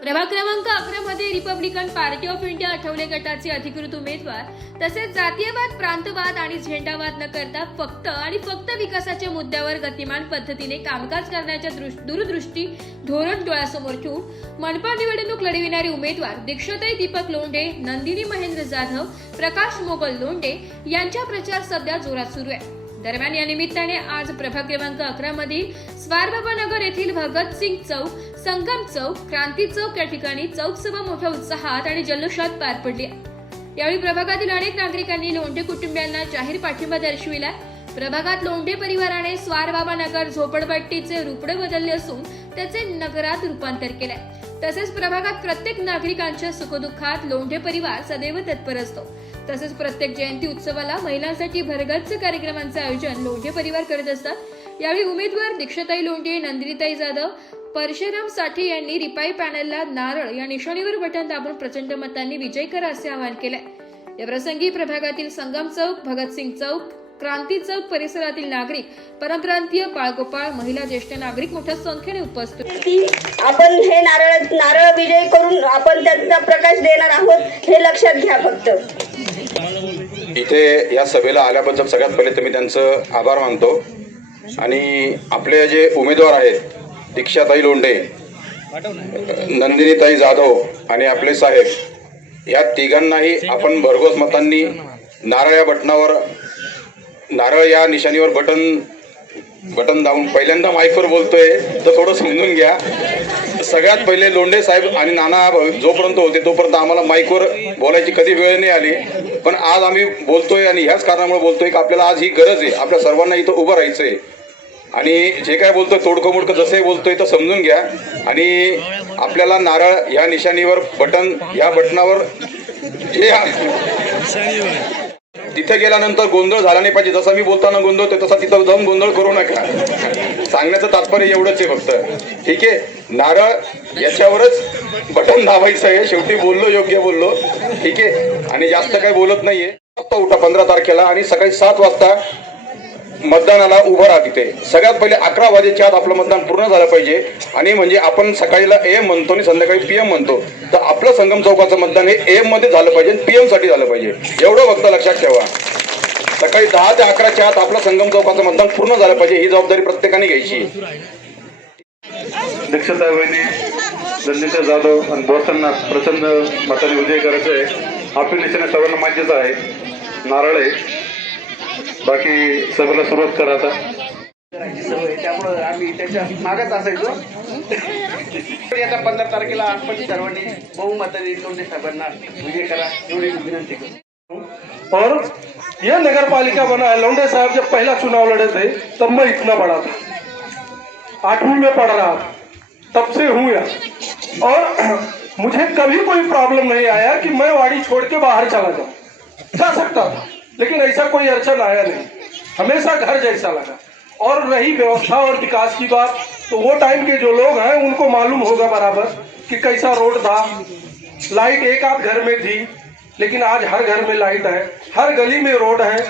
प्रभाग क्रमांक 11 मध्ये Republican party of India Athawale गटाचे अधिकृत उमेदवार तसेच जातीयवाद, प्रांतवाद आणि झेंडावाद न करता फक्त विकासाच्या मुद्द्यावर गतिमान पद्धतीने कामकाज करण्याच्या दूरदृष्टी धोरण डोळ्यासमोर ठेवून मनपा निवडणूक लढविणारे उमेदवार दीक्षाताई दीपक लोंढे, नंदिनी महेंद्र जाधव, प्रकाश मोगल लोंढे यांचा प्रचार सध्या जोरात सुरू आहे। दरम्यान या निमित्ताने आज प्रभाग क्रमांक 11 मधील स्वारबाबा नगर येथील भगतसिंग चौक, संगम चौक, क्रांती चौक या ठिकाणी चौक सभा मोठ्या उत्साहात आणि जल्लोषात पार पडली। यावेळी प्रभागातील अनेक नागरिकांनी लोंढे कुटुंबियांना जाहीर पाठिंबा दर्शविला। प्रभागात लोंढे परिवाराने स्वारबाबा नगर झोपडपट्टीचे रूपडे बदलले असून त्याचे नगरात रूपांतर केले। तसेच प्रभागात प्रत्येक नागरिकांच्या सुखदुःखात लोंढे परिवार सदैव तत्पर असतो। तसेच प्रत्येक जयंती उत्सवाला महिलांसाठी भरगच्च कार्यक्रमांचे आयोजन लोंढे परिवार करत असतात। यावेळी उमेदवार दीक्षाताई लोंढे, नंदिनीताई जाधव, परशुराम साठे यांनी रिपाई पॅनलला नारळ या निशाणीवर बटन दाबून प्रचंड मतांनी विजय करा असे आवाहन केले। या प्रसंगी प्रभागातील संगम चौक, भगतसिंग चौक, क्रांती चौक परिसरातील नागरिक, परप्रांतीय, बाळगोपाळ, महिला, ज्येष्ठ नागरिक मोठ्या संख्येने उपस्थित। आपण हे नारळ विजय करून आपण त्याचा प्रकाश देणार आहोत हे लक्षात घ्या। फक्त इथे या सभेला आल्याबद्दल सगळ्यात पहिले तर मी त्यांचं आभार मानतो आणि आपले जे उमेदवार आहेत दीक्षाताई लोंढे, नंदिनीताई जाधव आणि आपले साहेब या तिघांनाही आपण भरघोस मतांनी नारळ या निशाणीवर बटन दाबून पहिल्यांदा माईकवर बोलतोय तर थोडं समजून घ्या। सगळ्यात पहिले लोंढे साहेब आणि नाना जोपर्यंत होते तोपर्यंत आम्हाला माईकवर बोलायची कधी वेळ नाही आली, पण आज आम्ही बोलतोय आणि ह्याच कारणामुळे बोलतोय की आपल्याला आज ही गरज आहे, आपल्या सर्वांना इथं उभं राहायचंय आणि जे काय बोलतोय तोडकं मोडकं जसंही बोलतोय तर समजून घ्या। आणि आपल्याला नारळ ह्या निशाणीवर ह्या बटनावर तिथे गेल्यानंतर गोंधळ झाला नाही पाहिजे। जसा मी बोलताना गोंधळतोय तसा तिथं जाऊन गोंधळ करू नका, सांगण्याचं तात्पर्य एवढंच आहे फक्त, ठीक आहे। नारळ याच्यावरच बटन दाबायचं आहे। शेवटी बोललो, योग्य बोललो, ठीक आहे, आणि जास्त काही बोलत नाहीये। उठा 15 तारखेला आणि सकाळी 7 वाजता मतदानाला उभं राहा। तिथे सगळ्यात पहिले 11 वाजेच्या आत आपलं मतदान पूर्ण झालं पाहिजे आणि म्हणजे आपण सकाळीला AM म्हणतो आणि संध्याकाळी PM म्हणतो, तर आपलं संगम चौकाचं मतदान हे AM मध्ये झालं पाहिजे, PM साठी झालं पाहिजे, एवढं फक्त लक्षात ठेवा। सकाळी 10 ते 11च्या आत आपलं संगम चौकाचं मतदान पूर्ण झालं पाहिजे, ही जबाबदारी प्रत्येकाने घ्यायची। दीक्षाताई वहिनी, नंदिनीताई जाधव आणि बोरतांना प्रचंड मताने विजय करायचं आहे। आपली निशाणे सर्वांना माहितीच आहे, नारळ आहे। बाकी सभेला सुरुवात करा आता। त्यामुळे आम्ही त्याच्या मागच असायचो। आता 15 तारखेला आपण सर्वांनी बहुमताने लोंढे साहेबांना विजय करा एवढी विनंती करतो। और यह नगर पालिका बना है, लोंढे साहब जब पहला चुनाव लड़े थे तब मैं इतना बड़ा था, 8वीं में पढ़ रहा था, तब से हूँ यहाँ। और मुझे कभी कोई प्रॉब्लम नहीं आया कि मैं वाड़ी छोड़ के बाहर चला जाऊँ, जा सकता था, लेकिन ऐसा कोई अड़चन आया नहीं, हमेशा घर जैसा लगा। और रही व्यवस्था और विकास की बात, तो वो टाइम के जो लोग हैं उनको मालूम होगा बराबर कि कैसा रोड था। लाइट एक आध घर में थी, लेकिन आज हर घर में लाइट है, हर गली में रोड है।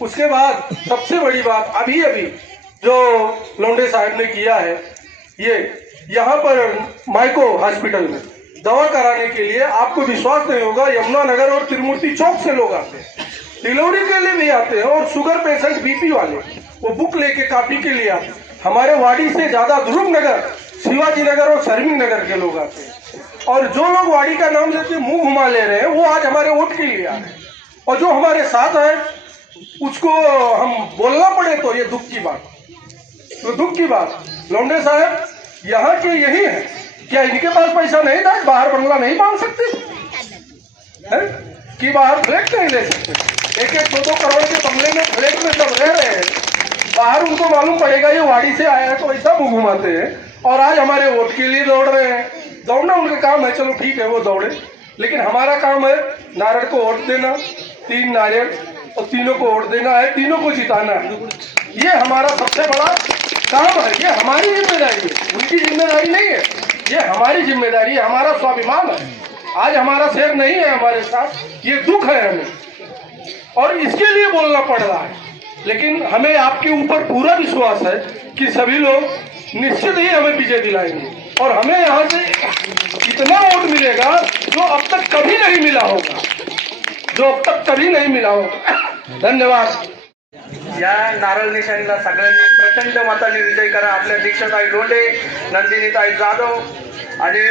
उसके बाद सबसे बड़ी बात अभी जो लोंढे साहब ने किया है, ये यहाँ पर माइको हॉस्पिटल में दवा कराने के लिए आपको विश्वास नहीं होगा, यमुना नगर और त्रिमूर्ति चौक से लोग आते हैं, डिलीवरी के लिए भी आते हैं, और शुगर पेशेंट BP वाले वो बुक लेके कॉपी के लिए आते हैं। हमारे वाड़ी से ज्यादा ध्रुव नगर, शिवाजी नगर और शर्मिंग नगर के लोग आते हैं। और जो लोग वाड़ी का नाम लेते मुंह घुमा ले रहे हैं वो आज हमारे वोट के लिए आ रहे हैं, और जो हमारे साथ है उसको हम बोलना पड़े तो ये दुख की बात, तो दुख की बात। लोंढे साहब यहाँ के यही है, क्या इनके पास पैसा नहीं था, बाहर बंगला नहीं बांध सकते है? कि बाहर फ्लैट नहीं ले सकते? 1-1, 2-2 करोड़ के बंगले में, फ्लैट में सब रह रहे हैं, बाहर उनको मालूम पड़ेगा ये वाड़ी से आया है तो ऐसा मुंह घुमाते हैं, और आज हमारे वोट के लिए दौड़ रहे हैं। दौड़ना उनका काम है, चलो ठीक है वो दौड़े, लेकिन हमारा काम है नारळ को वोट देना, 3 नारियल, और तीनों को वोट देना है, तीनों को जिताना है। ये हमारा सबसे बड़ा काम है, ये हमारी जिम्मेदारी है, उनकी जिम्मेदारी नहीं है, ये हमारी जिम्मेदारी है, हमारा स्वाभिमान है। आज हमारा शेर नहीं है हमारे साथ, ये दुख है हमें, और इसके लिए बोलना पड़ रहा है। लेकिन हमें आपके ऊपर पूरा विश्वास है कि सभी लोग निश्चित ही हमें विजय दिलाएंगे और हमें यहाँ से इतना वोट मिलेगा जो अब तक कभी नहीं मिला होगा, जो अब तक कभी नहीं मिला होगा। धन्यवाद। या नारळ निशाणीला सगळ्यांनी प्रचंड मताने विजय करा। आपल्या दीक्षाताई लोंढे, नंदिनीताई जाधव आणि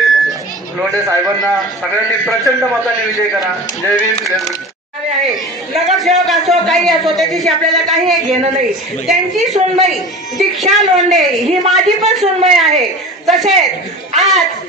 लोंढे साहेबांना सगळ्यांनी प्रचंड मताने विजय करा। जय भीम, जय भीम। आहे नगरसेवक असो काही असो त्याच्याशी आपल्याला काही घेणं नाही। त्यांची सुनबाई दीक्षा लोंढे ही माझी पण सुनबाई आहे। तसेच आज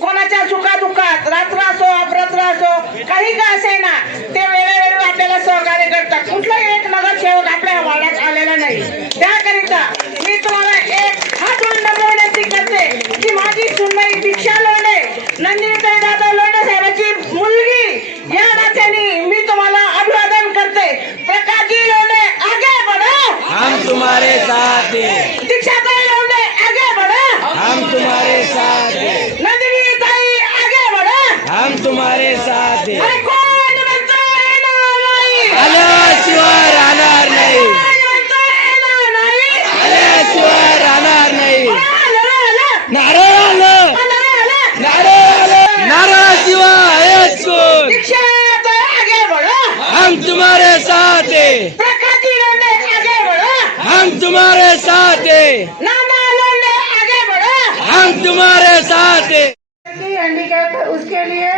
कोणाच्या सुखादुःखात रात्र असो अपरात्र असो काही का असे ना ते वेळोवेळी आपल्याला सहकार्य करतात। कुठलाही एक नगरसेवक आपल्या वाड्यात आलेला नाही। त्याकरिता मी तुम्हाला एक हात जोडून नम्र विनंती करते की माझी सुनबाई दीक्षा लोंढे, नंदिनीताई जाधव लोंढे साहेबांची मुलगी या नात्याने मी तुम्हाला अभिवादन करते। प्रकाशजी लोंढे आगे बढ़ो, हम तुम्हारे साथ हैं, दीक्षाताई लोंढे आगे बढ़ो, हम तुम्हारे साथ हैं, नंदिनीताई आगे बढ़ो, हम तुम्हारे साथ हैं। अरे कोण म्हणतोय येणार नाही, आल्याशिवाय राहणार नाही, कोण म्हणतोय येणार नाही, आल्याशिवाय राहणार नाही। आलं, आलं, नारळ आलं, आलं, आलं, नारळ आलं, नारळाशिवाय आहेच कोण? दीक्षाताई आगे बढ़ो, हम तुम्हारे साथ हैं, प्रकाशजी लोंढे आगे बढ़ो, हम तुम्हारे साथ हैं, नाना लोंढे आगे बढ़ो। हम तुम्हारे साथ हैं। हैंडीकैप उसके लिए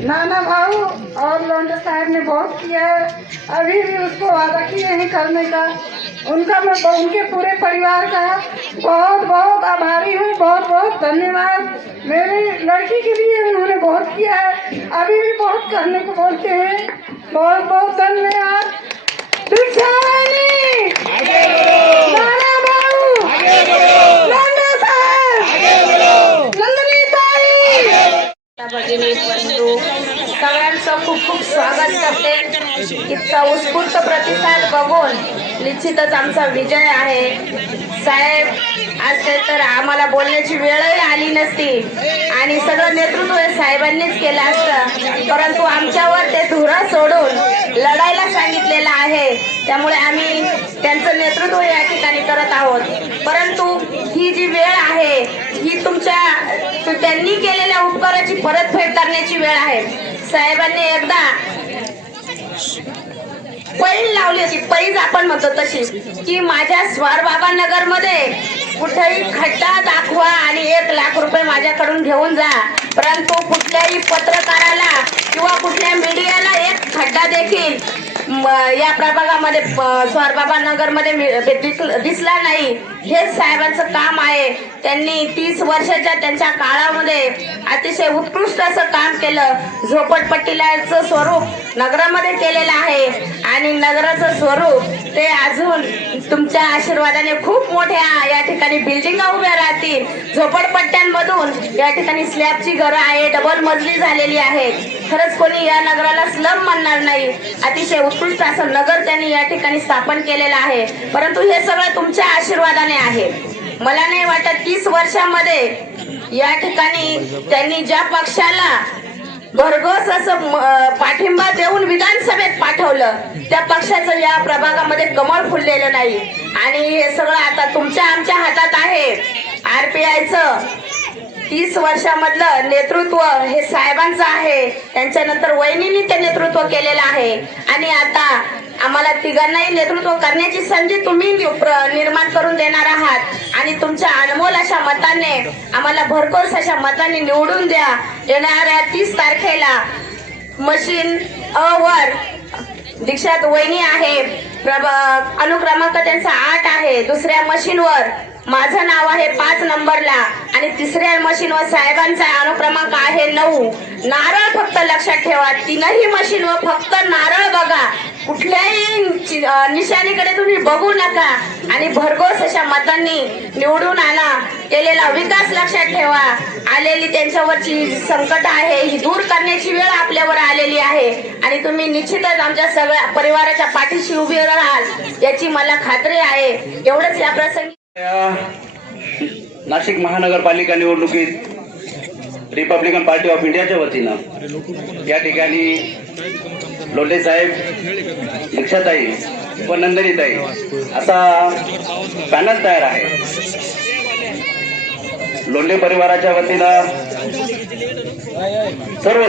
नाना भाऊ और लोंढे साहब ने बहुत किया है, अभी भी उसको वादा किए हैं करने का। उनका मैं उनके पूरे परिवार का बहुत बहुत आभारी हूँ। बहुत बहुत धन्यवाद। मेरी लड़की के लिए उन्होंने बहुत किया है, अभी भी बहुत करने को बोलते हैं। बहुत बहुत धन्यवाद। दीक्षावाणी, नाना भाऊ, लोंढे साहेब, नंदिनीताई, भगिनी बंधू सगळ्यांचं खूप खूप स्वागत करते। इतका उत्स्फूर्त प्रतिसाद बघून निश्चितच आमचा विजय आहे। साहेब असते तर आम्हाला बोलण्याची वेळही आली नसती आणि सगळं नेतृत्व हे साहेबांनीच केलं असतं, परंतु आमच्यावर ते धुरा सोडून लढायला सांगितलेलं आहे। त्यामुळे आम्ही त्यांचं नेतृत्व या ठिकाणी करत आहोत। परंतु ही जी वेळ आहे ही त्यांनी केलेल्या उपकाराची परतफेड करण्याची वेळ आहे। साहेबांनी एकदा पैल लावली होती, पैज आपण म्हणतो तशी, की माझ्या स्वारबाबा नगर मध्ये कुठेही खड्डा दाखवा आणि 1 लाख रुपये माझ्याकडून घेऊन जा, परंतु कुठल्याही पत्रकाराला किंवा कुठल्या मीडियाला एक खड्डा देखील या प्रभागामध्ये स्वारबाबा नगर मध्ये दिसला नाही। हे साहेबांचं काम आहे। त्यांनी 30 वर्षाच्या त्यांच्या काळामध्ये अतिशय उत्कृष्ट असं काम केलं। झोपडपट्टीलाचं स्वरूप नगरामध्ये केलेलं आहे आणि नगराचं स्वरूप ते अजून तुमच्या आशीर्वादाने खूप मोठ्या या ठिकाणी बिल्डिंगा उभ्या राहतील। झोपडपट्ट्यांमधून या ठिकाणी स्लॅबची घरं आहे, डबल मजली झालेली आहेत। खरंच कोणी या नगराला स्लम म्हणणार नाही। अतिशय उत्कृष्ट असं नगर त्यांनी या ठिकाणी स्थापन केलेलं आहे, परंतु हे सगळं तुमच्या आशीर्वादाने आहे। मला नाही वाटत 30 वर्षामध्ये या ठिकाणी त्यांनी ज्या पक्षाला भरघोस असं पाठिंबा देऊन विधानसभेत पाठवलं त्या पक्षाचं या प्रभागामध्ये कमळ फुललेलं नाही आणि हे सगळं आता तुमच्या आमच्या हातात आहे। RPIचं 30 वर्षामधलं नेतृत्व हे साहेबांचं आहे, त्यांच्यानंतर वहिनींनी ते नेतृत्व केलेलं आहे आणि आता आम्हाला तिघांनाही नेतृत्व करण्याची संधी तुम्ही निर्माण करून देणार आहात आणि तुमच्या अनमोल अशा मताने आम्हाला भरघोस अशा मताने निवडून द्या। येणाऱ्या 30 तारखेला मशीन अ वर दीक्षात वहिनी आहे, अनुक्रमांक त्यांचा 8 आहे। दुसऱ्या मशीनवर माझं नाव आहे 5 नंबरला आणि तिसऱ्या मशीनवर साहेबांचा अनुक्रमांक आहे 9। नारळ फक्त लक्षात ठेवा, 3ही मशीनवर फक्त नारळ बघा, कुठल्याही निशाणीकडे तुम्ही बघू नका आणि भरघोस अशा मतांनी निवडून आणा। केलेला विकास लक्षात ठेवा, आलेली त्यांच्यावरची संकट आहे ही दूर करण्याची वेळ आपल्यावर आलेली आहे आणि तुम्ही निश्चितच आमच्या सगळ्या परिवाराच्या पाठीशी उभे राहाल याची मला खात्री आहे। एवढंच या प्रसंगी नाशिक महानगरपालिका निवडणुकीत रिपब्लिकन पार्टी ऑफ इंडियाच्या वतीनं या ठिकाणी लोंढे साहेब, दीक्षाताई व नंदिनीताई असा पॅनल तयार आहे। लोंढे परिवाराच्या वतीनं सर्व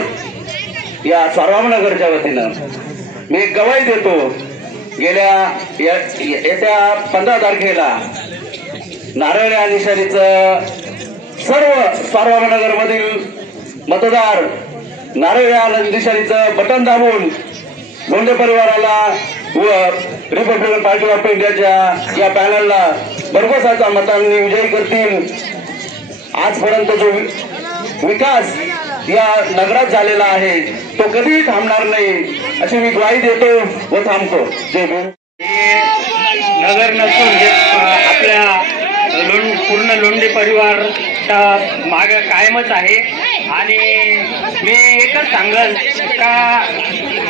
या स्वारबाबनगरच्या वतीनं मी एक गवाही देतो. येत्या 15 तारखेला नारळ या निशाणीचं सर्व स्वारबाबनगर मधील मतदार नारळ या निशाणीचं बटन दाबून लोंढे परिवाराला व रिपब्लिकन पार्टी ऑफ इंडियाच्या या पॅनलला भरघोसाच्या मतांनी विजयी करतील. आजपर्यंत जो विकास या नगरात झालेला आहे तो कधीही थांबणार नाही अशी मी ग्वाही देतो व थांबतो. जय भीम. नगर नसून हे आपल्या पूर्ण लोंढे परिवारचा माग कायमच आहे. आणि मी एकच सांगल का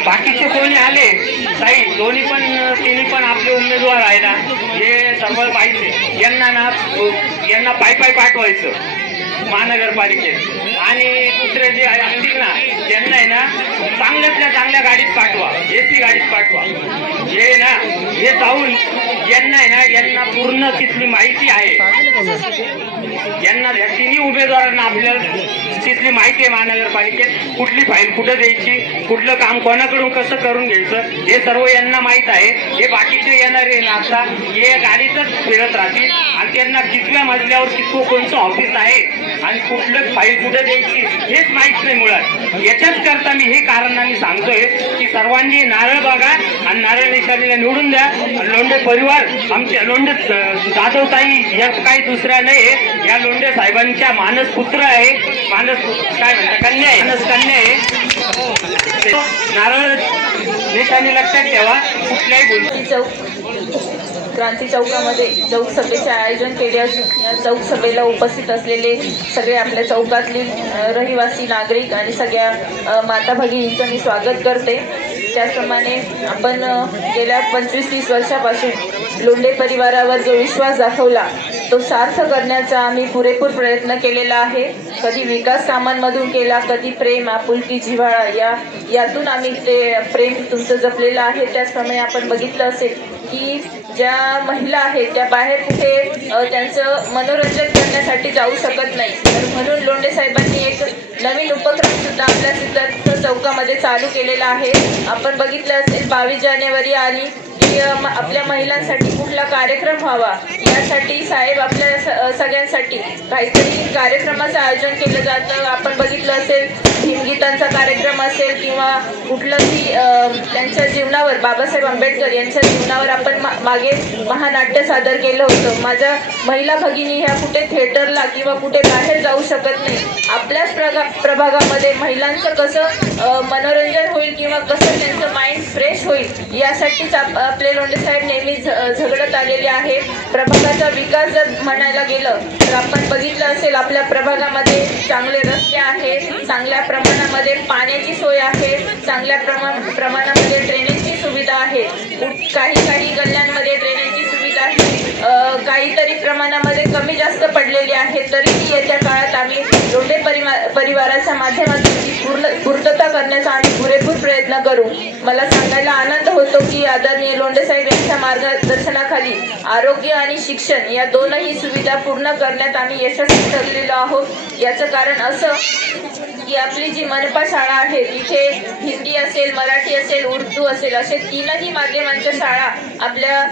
बाकीचे कोणी आले ताई तिन्ही पण आपले उमेदवार आहे ना, हे सर्व पाहिजे यांना पायी पाठवायचं महानगरपालिकेत. आणि दुसरे जे असतील ना त्यांना आहे ना चांगल्यातल्या चांगल्या गाडीत पाठवा, AC गाडीत पाठवा. हे जाऊन यांना पूर्ण तिथली माहिती आहे. यांना तिन्ही उमेदवारांना आपल्याला तिथली माहिती आहे महानगरपालिकेत कुठली फाईल कुठं द्यायची, कुठलं काम कोणाकडून कसं करून घ्यायचं हे सर्व यांना माहीत आहे. हे बाकीचे येणारे ना आता हे गाडीतच फिरत राहतील आणि त्यांना कितव्या मजल्यावर कोणतं ऑफिस आहे आणि कुठलं फाईल कुठं द्यायची हेच माहीत नाही मुळात. याच्याच करता मी हे कारणाने सांगतोय की सर्वांनी नारळ बघा आणि नारळ निशाणीला निवडून द्या. लोंढे परिवार आमच्या लोंढे जाधवताई या काही दुसऱ्या नाही, या लोंढे साहेबांच्या मानस पुत्र आहे, काय म्हणतात कन्या आहे, मानस कन्या आहे. नारळ निशाणी लक्षात ठेवा. कुठल्याही गोष्टी क्रांती चौकामध्ये चौक सभेचे आयोजन केले असून या चौक सभेला उपस्थित असलेले सगळे आपल्या चौकातली रहिवासी नागरिक आणि सगळ्या माता भगिनींचं मी स्वागत करते. त्याचप्रमाणे आपण गेल्या 25-30 वर्षापासून लोंढे परिवारावर जो विश्वास दाखवला तो सार्थ करण्याचा आम्ही पुरेपूर प्रयत्न केलेला आहे. कधी विकास कामांमधून केला, कधी प्रेम, आपुलकी, जिव्हाळा यातून आम्ही ते प्रेम तुमचं जपलेलं आहे. त्याचप्रमाणे आपण बघितलं असेल की ज्या महिला आहेत त्या बाहेर कुठे त्यांचं मनोरंजन करण्यासाठी जाऊ शकत नाही, तर म्हणून लोंढे साहेबांनी एक नवीन उपक्रम सुद्धा आपल्या सिद्धार्थ चौकामध्ये चालू केलेला आहे. आपण बघितलं असेल 22 जानेवारी आणि आपल्या महिलांसाठी कुठला कार्यक्रम व्हावा यासाठी साहेब आपल्या सगळ्यांसाठी काहीतरी कार्यक्रमाचं आयोजन केलं जातं. आपण बघितलं असेल भीमगीतांचा कार्यक्रम असेल किंवा कुठलंही त्यांच्या जीवनावर, बाबासाहेब आंबेडकर यांच्या जीवनावर आपण मागे महानाट्य सादर केलं होतं. माझ्या महिला भगिनी ह्या कुठे थिएटरला किंवा कुठे बाहेर जाऊ शकत नाही, आपल्याच प्रभागामध्ये महिलांचं कसं मनोरंजन होईल किंवा कसं त्यांचं माइंड फ्रेश होईल यासाठीच आपले लोंढे साहेब नेहमी झगडत आलेले आहे. प्रभागाचा विकास जर म्हणायला गेलं तर आपण बघितलं असेल आपल्या प्रभागामध्ये चांगले रस्ते आहेत, चांगल्या प्रमाणामध्ये पाण्याची सोय आहे, चांगल्या प्रमाणामध्ये ड्रेनेजची सुविधा आहे, काही गल्ल्यांमध्ये ड्रेनेजची सुविधा आहे, काहीतरी प्रमाणामध्ये कमी जास्त पडलेली आहे. तरीही येत्या काळात आम्ही लोंढे परिवाराच्या माध्यमातून पूर्तता करण्याचा आम्ही पुरेपूर प्रयत्न करू. मला सांगायला आनंद होतो की आदरणीय लोंढे साहेब यांच्या मार्गदर्शनाखाली आरोग्य आणि शिक्षण या दोनही सुविधा पूर्ण करण्यात आम्ही यशस्वी ठरलेलो आहोत. याचं कारण असं की आपली जी मनपा शाळा आहे तिथे हिंदी असेल, मराठी असेल, उर्दू असेल असे तीनही माध्यमांच्या शाळा आपल्या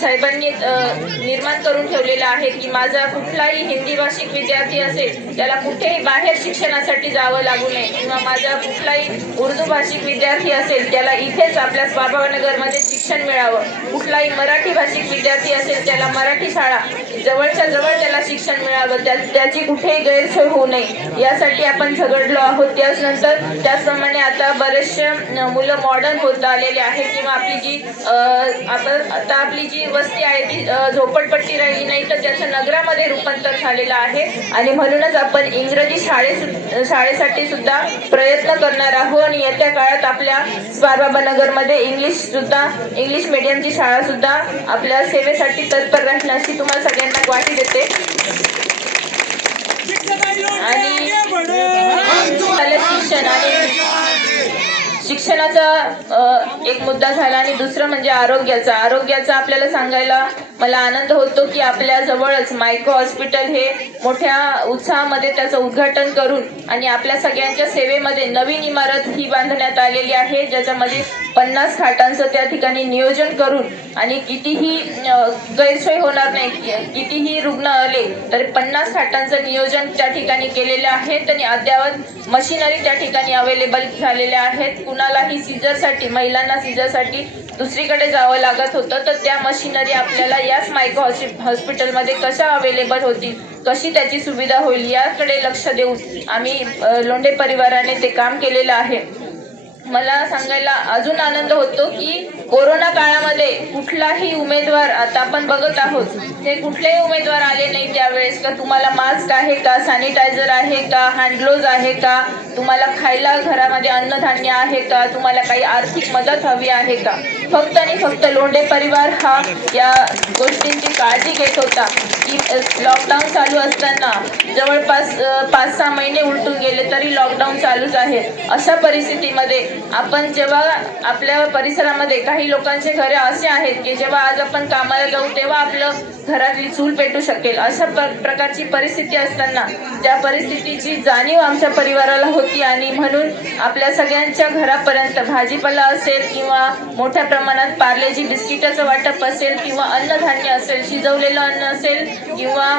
साहेबांनी निर्माण करून ठेवलेल्या आहेत की माझा कुठलाही हिंदी भाषिक विद्यार्थी असेल त्याला कुठेही बाहेर शिक्षणासाठी जावं लागू नये किंवा माझा कुठलाही उर्दू भाषिक विद्यार्थी असेल त्याला इथेच आपल्या स्वारबाबनगरमध्ये शिक्षण मिळावं, कुठलाही मराठी भाषिक विद्यार्थी असेल त्याला मराठी शाळा जवळच्या जवळ त्याला शिक्षण मिळावं, त्याची कुठेही गैरसोय होऊ नये यासाठी आपण झगडलो आहोत. त्याचप्रमाणे आता बरेचसे मुलं मॉडर्न होत आलेले आहेत किंवा आपली जी वस्ती आहे ती झोपडपट्टी राहिली नाही तर त्याचं नगरामध्ये रूपांतर झालेलं आहे. आणि म्हणूनच आपण इंग्रजी शाळेसाठी सुद्धा प्रयत्न करणार आहोत आणि येत्या काळात आपल्या स्वारबाबनगरमध्ये इंग्लिश मीडियमची शाळा सुद्धा आपल्या सेवेसाठी तत्पर राहील अशी तुम्हाला सगळ्यांना ग्वाही देते. आणि शिक्षण आणि शिक्षणाचा एक मुद्दा झाला आणि दुसरं म्हणजे आरोग्याचा आपल्याला सांगायला मला आनंद होतो की आपल्या जवळच मायक्रो हॉस्पिटल हे मोठ्या उत्साहामध्ये त्याचं उद्घाटन करून आणि आपल्या सगळ्यांच्या सेवेमध्ये नवीन इमारत ही बांधण्यात आलेली आहे, ज्याच्यामध्ये 50 खाटांचं त्या ठिकाणी नियोजन करून आणि कितीही गैरसोय होणार नाही, कितीही रुग्ण आले तरी 50 खाटांचं नियोजन त्या ठिकाणी केलेले आहेत आणि अद्ययावत मशिनरी त्या ठिकाणी अवेलेबल झालेल्या आहेत. कुणालाही सीझरसाठी, महिलांना सीझरसाठी दुसरीकडे जावं लागत होतं, तर त्या मशिनरी आपल्याला याच मायक्रो हॉस्पिटलमध्ये कशा अवेलेबल होतील, कशी त्याची सुविधा होईल याकडे लक्ष देऊन आम्ही लोंढे परिवाराने ते काम केलेलं आहे. मला सांगायला अजून आनंद होतो की कोरोना काळामध्ये कुठलाही उमेदवार, आता आपण बघत आहोत ते कुठलेही उमेदवार आले नाही त्यावेळेस का तुम्हाला मास्क आहे का, सॅनिटायझर आहे का, हँडग्लोव्ज आहे का, तुम्हाला खायला घरामध्ये अन्नधान्य आहे का, तुम्हाला काही आर्थिक मदत हवी आहे का. फक्त आणि फक्त लोंढे परिवार हा या गोष्टींची काळजी घेत होता की लॉकडाऊन चालू असताना जवळपास 5-6 महिने उलटून गेले तरी लॉकडाऊन चालूच आहे. अशा परिस्थितीमध्ये आपण जेव्हा आपल्या परिसरामध्ये काही लोकांचे घरे असे आहेत की जेव्हा आज आपण कामाला जाऊ तेव्हा आपलं घरातली चूल पेटू शकेल, अशा प्रकारची परिस्थिती असताना त्या परिस्थितीची जाणीव आमच्या परिवाराला होती आणि म्हणून आपल्या सगळ्यांच्या घरापर्यंत भाजीपाला असेल किंवा मोठ्या प्रमाणात पार्लेजी बिस्किटाचं वाटप असेल किंवा अन्नधान्य असेल, शिजवलेलं अन्न असेल किंवा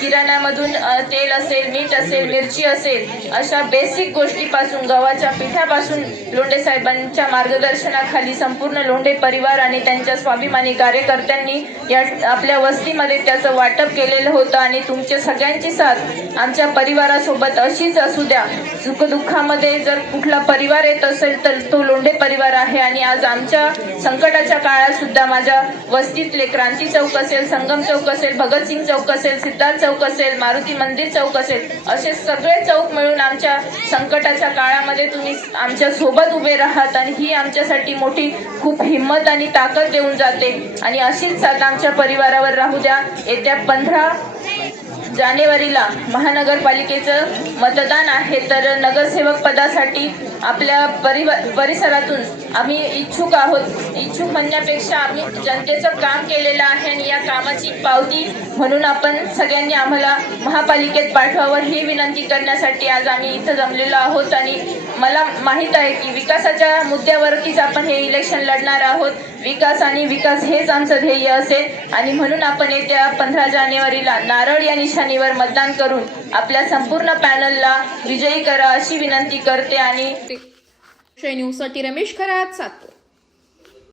किराण्यामधून तेल असेल, मीठ असेल, मिरची असेल, अशा बेसिक गोष्टीपासून गव्हाच्या पिठापासून लोंढे साहेबांच्या मार्गदर्शनाखाली संपूर्ण लोंढे परिवार आणि त्यांच्या स्वाभिमानी कार्यकर्त्यांनी या आपल्या वस्तीमध्ये त्याचं वाटप केलेलं होतं आणि तुमच्या सगळ्यांची साथ आमच्या परिवारासोबत अशीच असू द्या. सुखदुःखामध्ये जर कुठला परिवार येत असेल तर तो लोंढे परिवार आहे आणि आज आमच्या संकटाच्या काळात सुद्धा माझ्या वस्तीतले क्रांती चौक असेल, संगम चौक असेल, भगतसिंग चौक असेल, सिद्धार्थ चौक असेल, मारुती मंदिर चौक असेल, असे सगळे चौक मिळून आमच्या संकटाच्या काळामध्ये तुम्ही आमच्या सोबत उभे राहात आणि ही आमच्यासाठी मोठी खूप हिंमत आणि ताकद देऊन जाते आणि अशीच साथ आमच्या परिवारावर राहू द्या. येत्या 15 जानेवारीला महानगरपालिकेचं मतदान आहे, तर नगरसेवक पदासाठी आपल्या परिसरातून आम्ही इच्छुक आहोत. इच्छुक म्हणण्यापेक्षा आम्ही जनतेचं काम केलेलं आहे आणि या कामाची पावती म्हणून आपण सगळ्यांनी आम्हाला महापालिकेत पाठवावं ही विनंती करण्यासाठी आज आम्ही इथं जमलेलो आहोत. आणि मला माहीत आहे की विकासाच्या मुद्द्यावरतीच आपण हे इलेक्शन लढणार आहोत. विकास आणि विकास हेच आमचं ध्येय असेल आणि म्हणून आपण येत्या 15 जानेवारीला नारळ या निशाणीवर मतदान करून आपल्या संपूर्ण पॅनलला विजयी करा अशी विनंती करते. आणि न्यूजसाठी रमेश खरात, सातपूर.